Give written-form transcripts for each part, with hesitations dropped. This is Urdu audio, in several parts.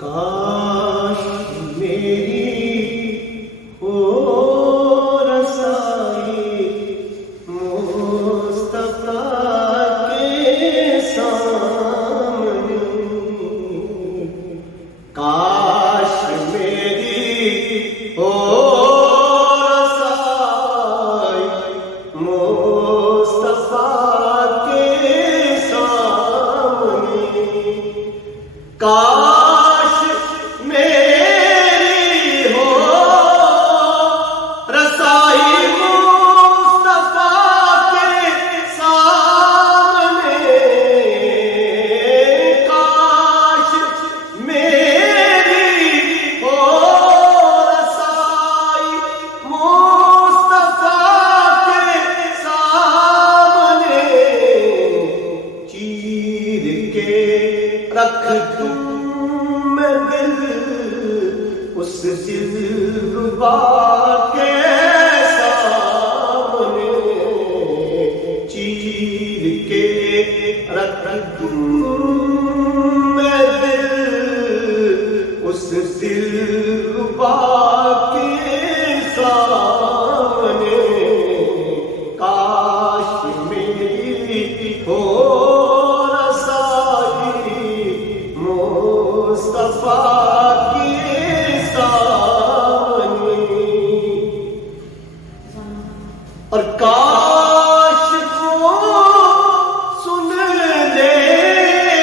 کاش میری ہو رسائی مصطفیٰ کے سامنے، کاش میری ہو رسائی مصطفیٰ کے سامنے، کاش میری ہو رسائی مصطفیٰ کے سامنے، کاش میری ہو رسائی مصطفیٰ کے سامنے، چیر کے رکھ دوں میں دل اس دلربا کے سامنے، چیر کے رکھ دوں میں دل اس دلربا کے سامنے، کاش میری ہو مصطفیٰ کے سامنے، اور کاش وہ سن لے میرے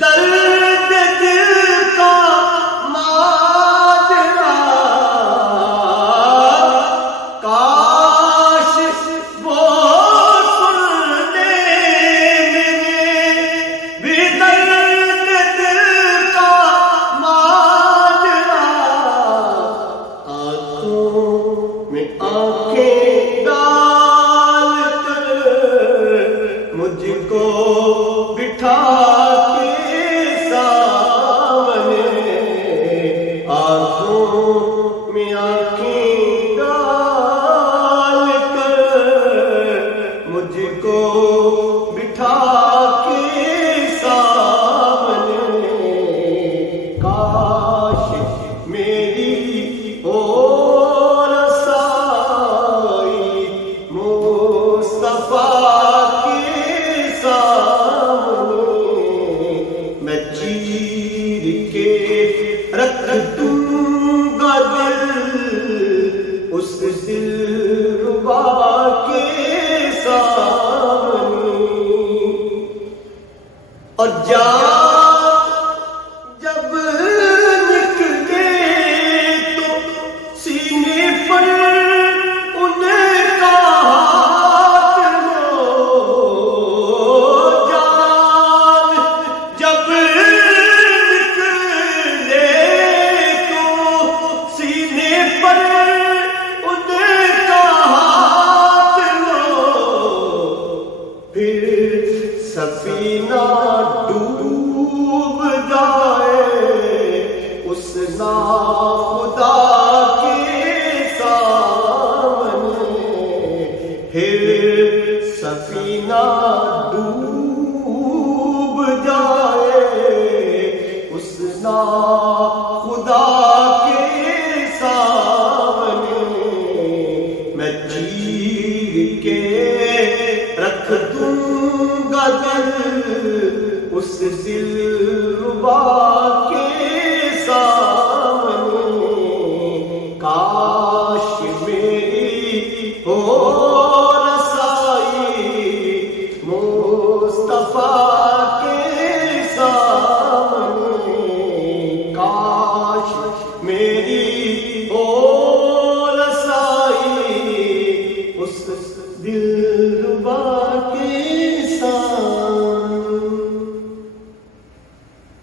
درد دل کا ماجرا، کاش وہ سن لے میرے آنکھیں ڈال کر مجھ کو بٹھا کے سامنے، آنکھوں میں آنکھیں ڈال کر مجھ کو بٹھا کے سامنے، کاش میری ہو مصطفیٰ کے سامنے، میں چیر کے رکھ دوں گا دل اس دلربا کے سامنے، اور جب نکلے تو سینے پر ان کا سفینہ ڈوب جائے اس ناخدا کے سامنے، پھر سفینہ ڈوب جائے اس ناخدا کے سامنے، میں چیر کے رکھ دوں گا دل اس دلربا کے سامنے،